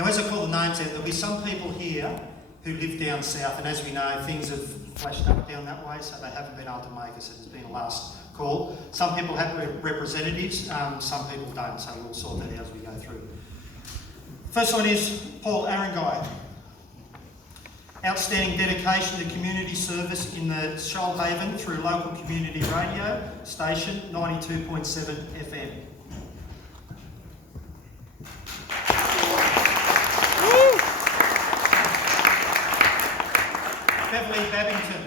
Now, as I call the names out, there'll be some people here who live down south, and as we know, things have flashed up down that way, so they haven't been able to make us. It's been a last call. Some people have representatives, some people don't, so we'll sort that out as we go through. First one is Raul Arregui. Outstanding dedication to community service in the Shoalhaven through local community radio station 92.7 FM. Beverly Babington.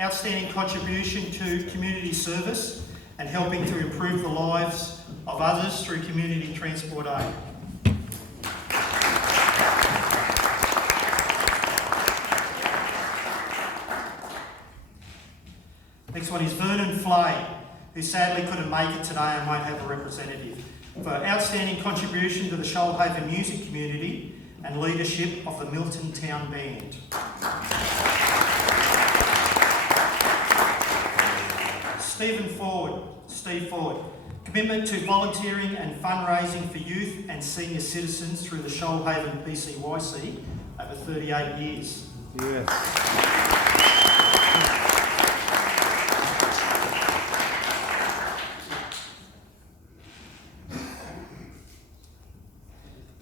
Outstanding contribution to community service and helping to improve the lives of others through community transport aid. Next one is Vernon Flay, who sadly couldn't make it today and won't have a representative, for outstanding contribution to the Shoalhaven music community and leadership of the Milton Town Band. Steve Ford, commitment to volunteering and fundraising for youth and senior citizens through the Shoalhaven PCYC over 38 years. Yes.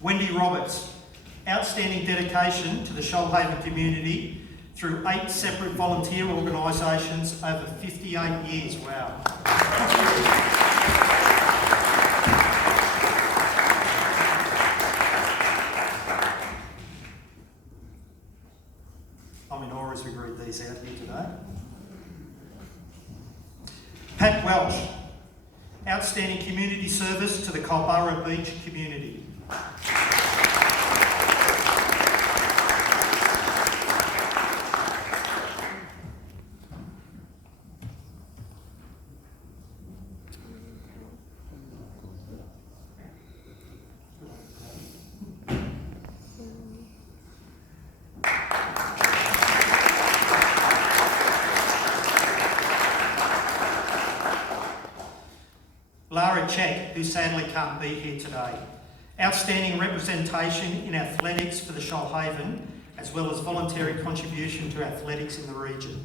Wendy Roberts, outstanding dedication to the Shoalhaven community through 8 separate volunteer organisations over 58 years. Wow. I'm in awe as we read these out here today. Pat Welsh, outstanding community service to the Culburra Beach community. Lara Check, who sadly can't be here today. Outstanding representation in athletics for the Shoalhaven, as well as voluntary contribution to athletics in the region.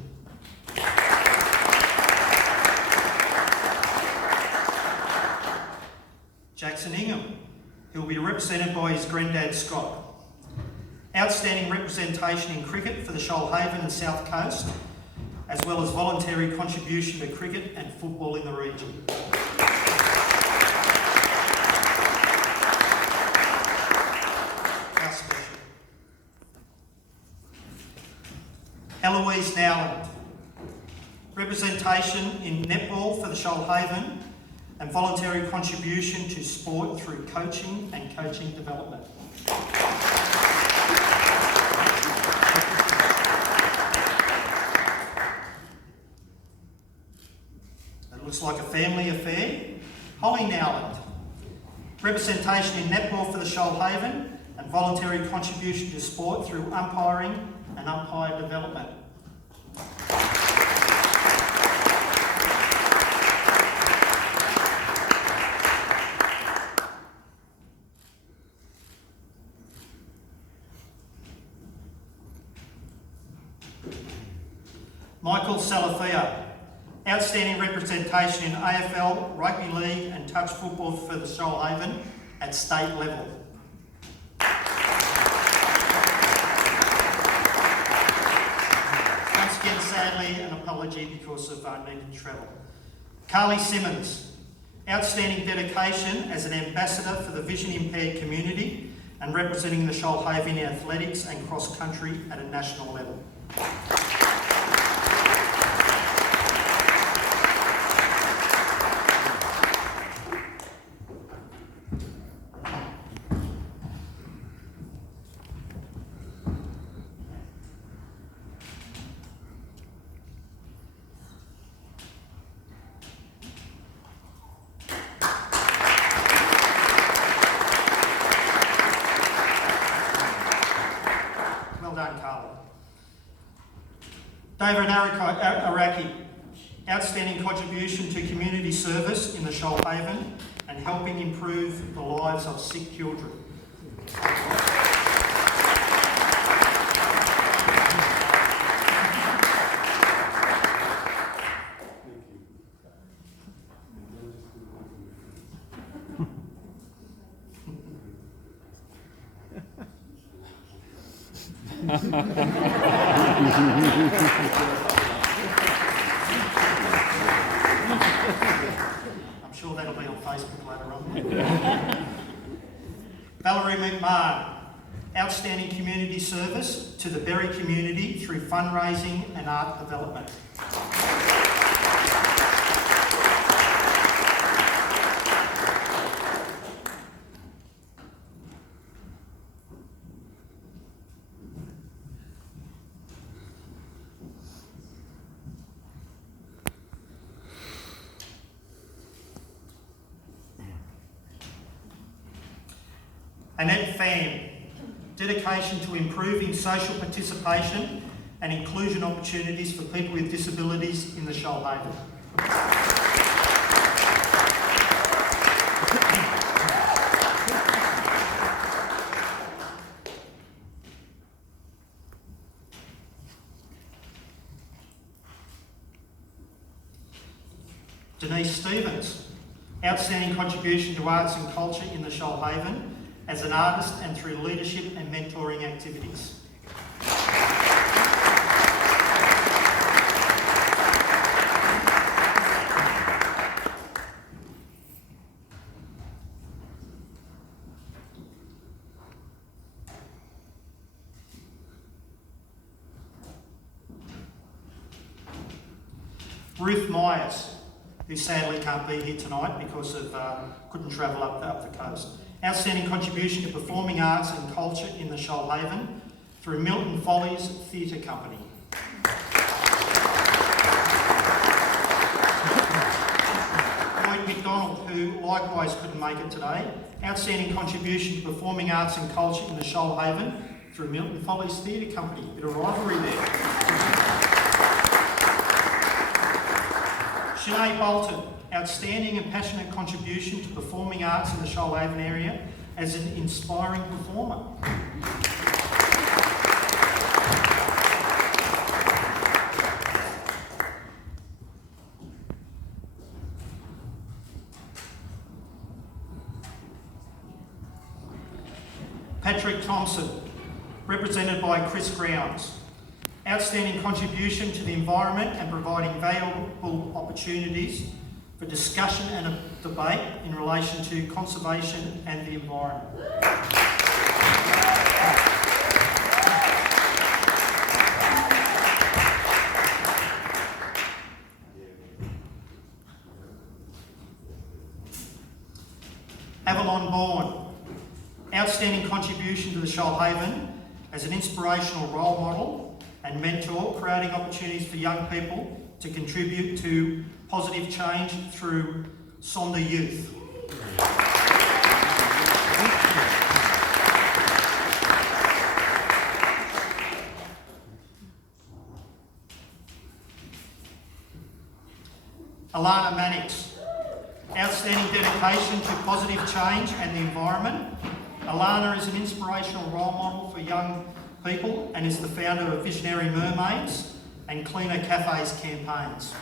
Jackson Ingham, who will be represented by his granddad Scott. Outstanding representation in cricket for the Shoalhaven and South Coast, as well as voluntary contribution to cricket and football in the region. Eloise Nowland, representation in netball for the Shoalhaven and voluntary contribution to sport through coaching and coaching development. It looks like a family affair. Holly Nowland, representation in netball for the Shoalhaven and voluntary contribution to sport through umpiring and umpire development. Michael Salafia, outstanding representation in AFL, rugby league and touch football for the Shoalhaven at state level. Again, sadly, an apology because of needed travel. Carly Simmons, outstanding dedication as an ambassador for the vision impaired community and representing the Shoalhaven in athletics and cross country at a national level. David Arregui, outstanding contribution to community service in the Shoalhaven and helping improve the lives of sick children. I'm sure that'll be on Facebook later on. Valerie McMahon, outstanding community service to the Berry community through fundraising and art development. Annette Pham, dedication to improving social participation and inclusion opportunities for people with disabilities in the Shoalhaven. Denise Stevens, outstanding contribution to arts and culture in the Shoalhaven as an artist and through leadership and mentoring activities. Ruth Myers, who sadly can't be here tonight because of couldn't travel up the coast. Outstanding contribution to performing arts and culture in the Shoalhaven through Milton Follies Theatre Company. Lloyd McDonald, who likewise couldn't make it today. Outstanding contribution to performing arts and culture in the Shoalhaven through Milton Follies Theatre Company. Bit of rivalry there. Sinead Bolton, outstanding and passionate contribution to performing arts in the Shoalhaven area as an inspiring performer. Patrick Thompson, represented by Chris Grounds. Outstanding contribution to the environment and providing valuable opportunities for discussion and a debate in relation to conservation and the environment. Avalon Bourne, outstanding contribution to the Shoalhaven as an inspirational role model and mentor, creating opportunities for young people to contribute to positive change through Sonder Youth. Alana Mannix, outstanding dedication to positive change and the environment. Alana is an inspirational role model for young people and is the founder of Visionary Mermaids and Cleaner Cafes campaigns.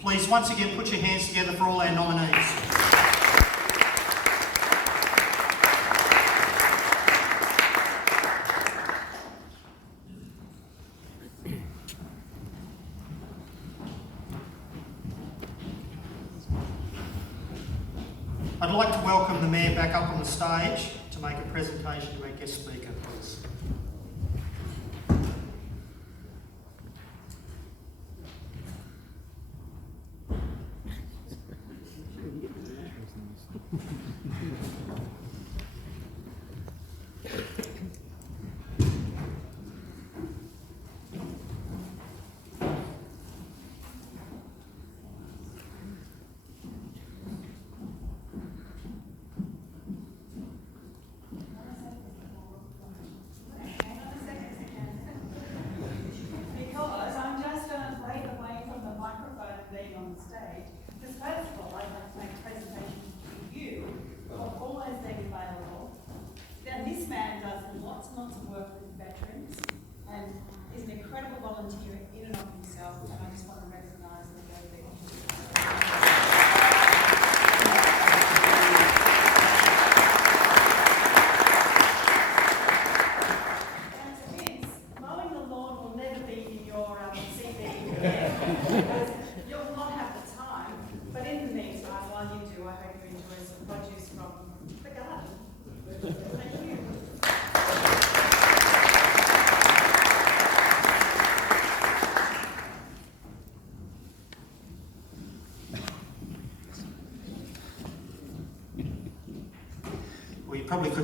Please once again put your hands together for all our nominees. I'd like to welcome the Mayor back up on the stage to make a presentation to our guest speaker, please.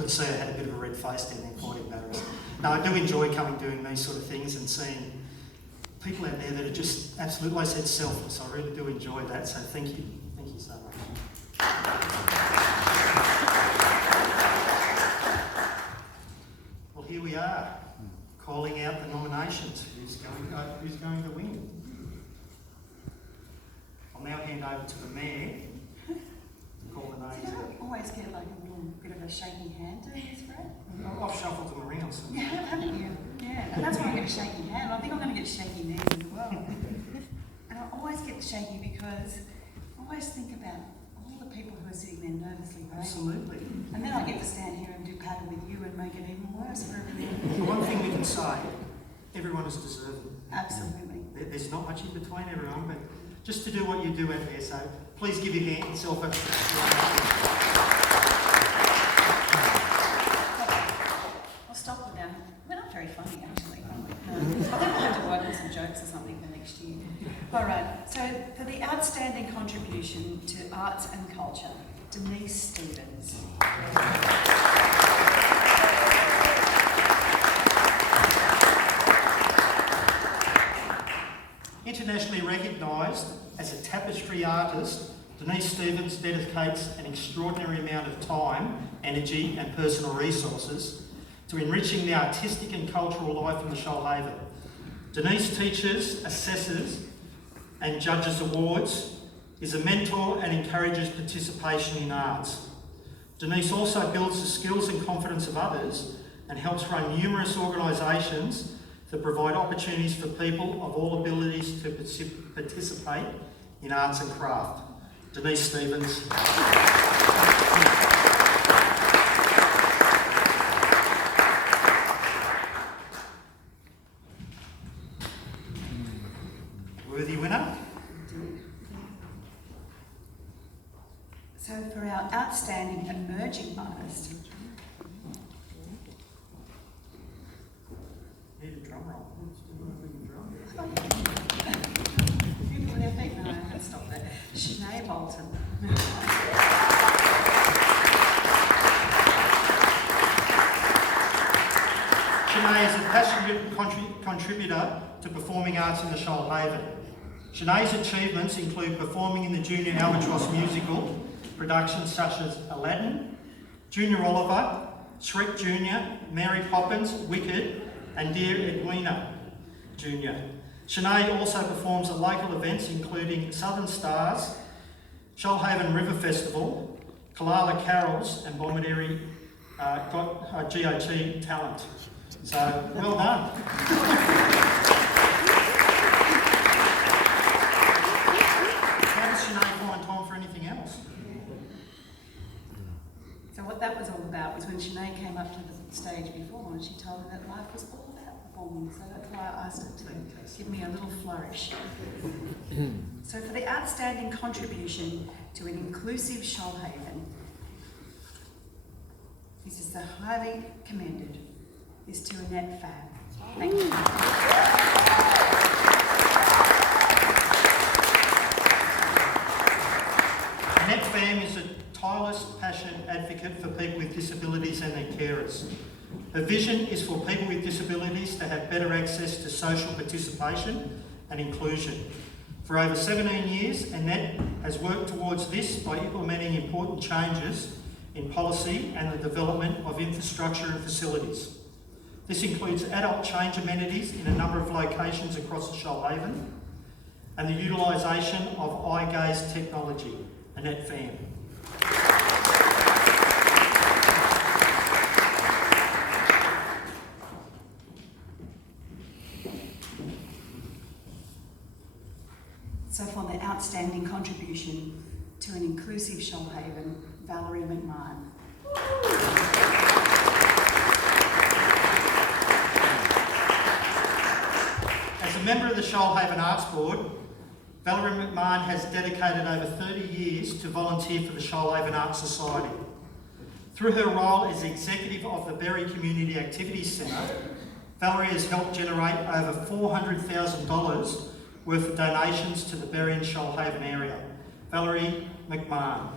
couldn't see I had a bit of a red face down there, quite embarrassed. No, I do enjoy coming doing these sort of things and seeing people out there that are just absolutely, like I said, selfless. I really do enjoy that, so thank you. Thank you so much. Well, here we are, calling out the nominations. Who's going to win? I'll now hand over to the Mayor to call the names out. I always get like a little bit of a shaky hand doing this, Fred. I've shuffled them around. So. Yeah, haven't you? Yeah, and that's why I get a shaky hand. I think I'm going to get shaky knees as well. And I always get shaky because I always think about all the people who are sitting there nervously waiting. Absolutely. And then I get to stand here and do paddle with you and make it even worse for everyone. The one thing we can say, everyone is deserving. Absolutely. There's not much in between everyone, but just to do what you do out there, so please give yourself a I'll stop with that. We're not very funny, actually. I think I'll have to work on some jokes or something for next year. All right, so for the outstanding contribution to arts and culture, Denise Stevens. Internationally recognised as a tapestry artist, Denise Stevens dedicates an extraordinary amount of time, energy and personal resources to enriching the artistic and cultural life in the Shoalhaven. Denise teaches, assesses and judges awards, is a mentor and encourages participation in arts. Denise also builds the skills and confidence of others and helps run numerous organisations that provide opportunities for people of all abilities to participate in arts and craft. Denise Stevens. Worthy winner. So for our outstanding emerging artist, Need a drum roll. people their feet, no, let's stop there. Sinead Bolton. Sinead is a passionate contributor to performing arts in the Shoalhaven. Sinead's achievements include performing in the Junior Albatross musical productions such as Aladdin, Junior Oliver, Shrek Jr., Mary Poppins, Wicked, and Dear Edwina Jr. Sinead also performs at local events including Southern Stars, Shoalhaven River Festival, Kalala Carols, and Bomaderry GOT Talent. So, well done. How does Sinead find time for anything else? So what that was all about was when Sinead came up to the stage before and she told me that life was all about performing, so that's why I asked her to give me a little flourish. So for the outstanding contribution to an inclusive Shoalhaven, this is the highly commended, is to Annette Fab. Thank you. Annette Pham is a tireless, passionate advocate for people with disabilities and their carers. Her vision is for people with disabilities to have better access to social participation and inclusion. For over 17 years, Annette has worked towards this by implementing important changes in policy and the development of infrastructure and facilities. This includes adult change amenities in a number of locations across the Shoalhaven and the utilisation of eye gaze technology. Annette Pham. So for the outstanding contribution to an inclusive Shoalhaven, Valerie McMahon. As a member of the Shoalhaven Arts Board, Valerie McMahon has dedicated over 30 years to volunteer for the Shoalhaven Arts Society. Through her role as executive of the Berry Community Activities Centre, Valerie has helped generate over $400,000 worth of donations to the Berry and Shoalhaven area. Valerie McMahon.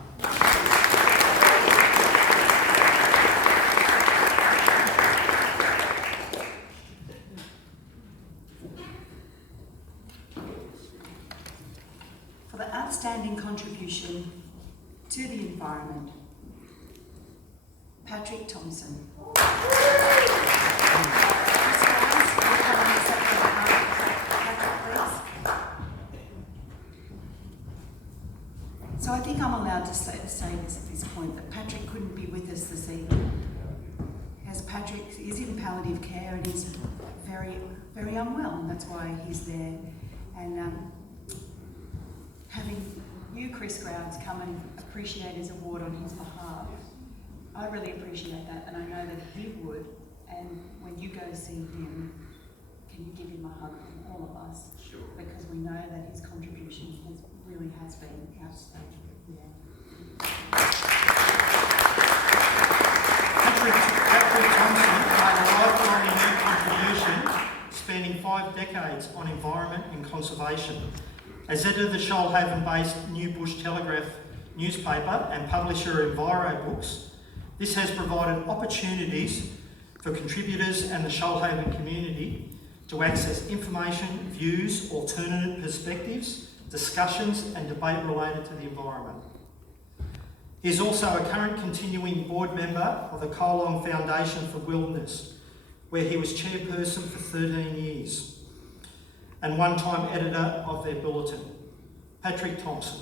outstanding contribution to the environment, Patrick Thompson. So I think I'm allowed to say this at this point, that Patrick couldn't be with us this evening, as Patrick is in palliative care and is very, very unwell, and that's why he's there. And having you, Chris Grounds, come and appreciate his award on his behalf, I really appreciate that, and I know that he would. And when you go to see him, can you give him a hug from all of us? Sure. Because we know that his contribution really has been outstanding. Yeah. Patrick Thompson made a lifelong unique contribution, spanning 5 decades on environment and conservation. As editor of the Shoalhaven-based New Bush Telegraph newspaper and publisher of Enviro Books, this has provided opportunities for contributors and the Shoalhaven community to access information, views, alternative perspectives, discussions and debate related to the environment. He is also a current continuing board member of the Colong Foundation for Wilderness, where he was chairperson for 13 years, and one-time editor of their bulletin. Patrick Thompson.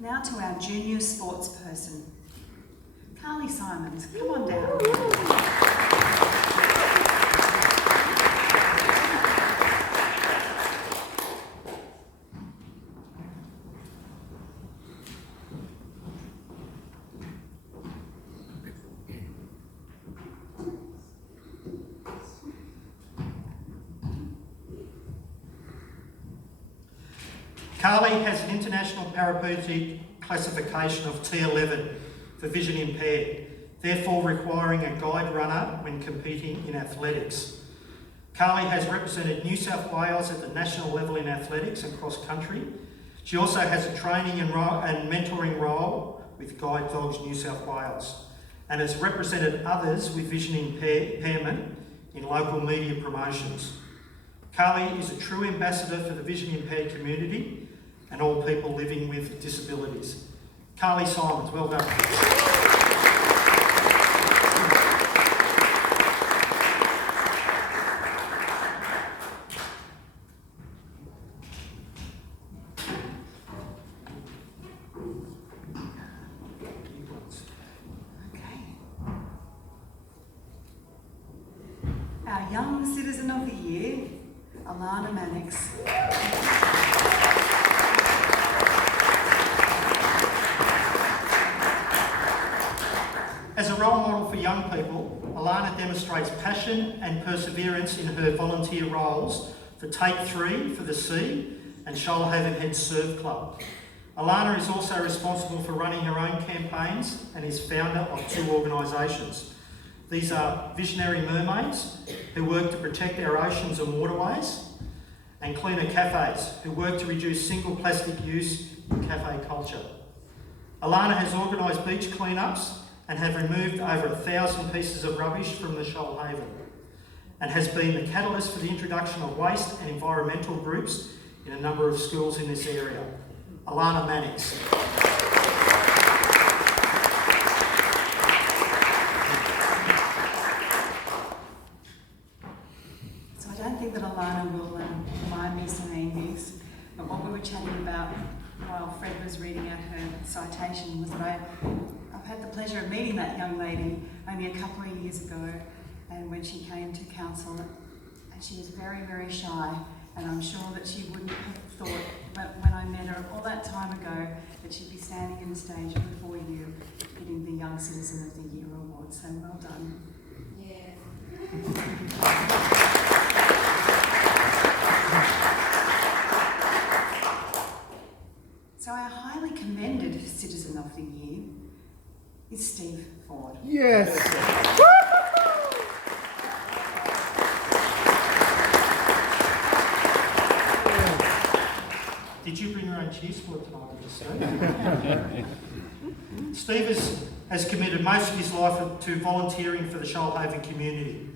Now to our junior sports person, Carly Simons. Come on down. Carly has an international paraplegic classification of T11 for vision impaired, therefore requiring a guide runner when competing in athletics. Carly has represented New South Wales at the national level in athletics and cross country. She also has a training and mentoring role with Guide Dogs New South Wales and has represented others with vision impairment in local media promotions. Carly is a true ambassador for the vision impaired community and all people living with disabilities. Carly Simons, well done. Okay. Our Young Citizen of the Year, Alana Mannix. As a role model for young people, Alana demonstrates passion and perseverance in her volunteer roles for Take 3 for the Sea and Shoalhaven Head Surf Club. Alana is also responsible for running her own campaigns and is founder of 2 organisations. These are Visionary Mermaids, who work to protect our oceans and waterways, and Cleaner Cafes, who work to reduce single plastic use in cafe culture. Alana has organised beach cleanups and have removed over 1,000 pieces of rubbish from the Shoalhaven, and has been the catalyst for the introduction of waste and environmental groups in a number of schools in this area. Alana Mannix. So I don't think that Alana will mind me saying this, but what we were chatting about while Fred was reading out her citation was that I've had the pleasure of meeting that young lady only a couple of years ago, and when she came to council, and she was very, very shy, and I'm sure that she wouldn't have thought when I met her all that time ago that she'd be standing on the stage before you getting the Young Citizen of the Year award, so well done. Yeah. So our highly commended Citizen of the Year is Steve Ford. Yes. Did you bring your own cheer squad tonight, Steve? Steve has committed most of his life to volunteering for the Shoalhaven community.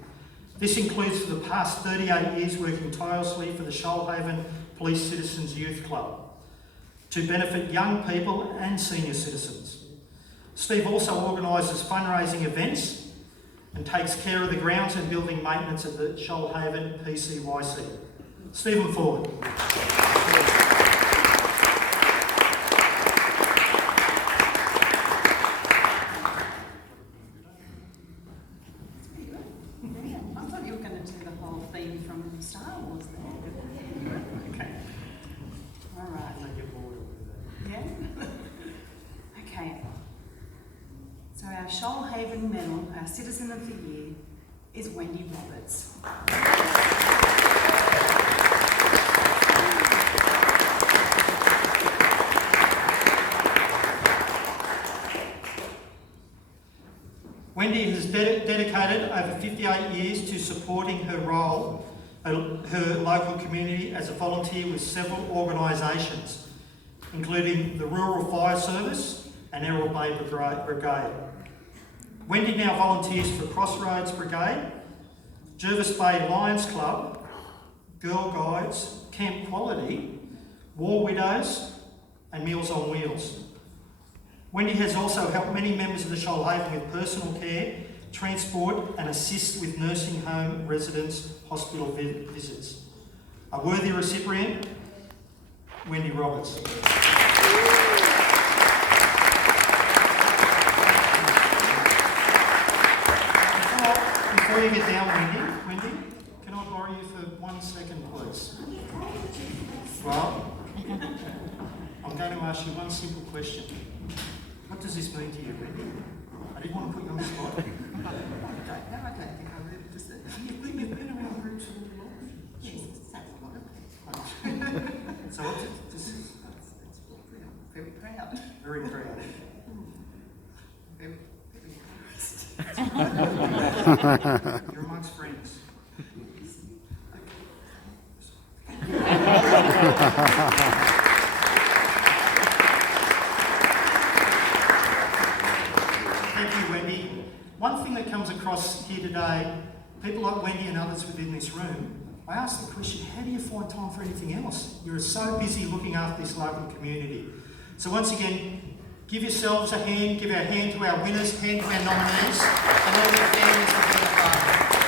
This includes for the past 38 years working tirelessly for the Shoalhaven Police Citizens Youth Club to benefit young people and senior citizens. Steve also organises fundraising events and takes care of the grounds and building maintenance of the Shoalhaven PCYC. Stephen Ford. I thought you were going to do the whole theme from Star Wars there. Okay. All right. Yeah? Okay. So our Shoalhaven medal, our Citizen of the Year, is Wendy Roberts. Wendy has dedicated over 58 years to supporting her role, her local community as a volunteer with several organisations, including the Rural Fire Service and Errol Bay Brigade. Wendy now volunteers for Crossroads Brigade, Jervis Bay Lions Club, Girl Guides, Camp Quality, War Widows and Meals on Wheels. Wendy has also helped many members of the Shoalhaven with personal care, transport and assist with nursing home residents' hospital visits. A worthy recipient, Wendy Roberts. Before you get down, Wendy, can I borrow you for 1 second, please? Well, I'm going to ask you one simple question. What does this mean to you, Wendy? I didn't want to put you on the spot. I don't think I really deserve it. You've been around groups all your life. Yes, that's a lot of So what's it? very proud. Very proud. Very embarrassed. You're amongst friends. Thank you, Wendy. One thing that comes across here today, people like Wendy and others within this room, I ask the question, how do you find time for anything else? You're so busy looking after this local community. So once again, give yourselves a hand, give our hand to our winners, hand to our nominees, and all their families for being a part.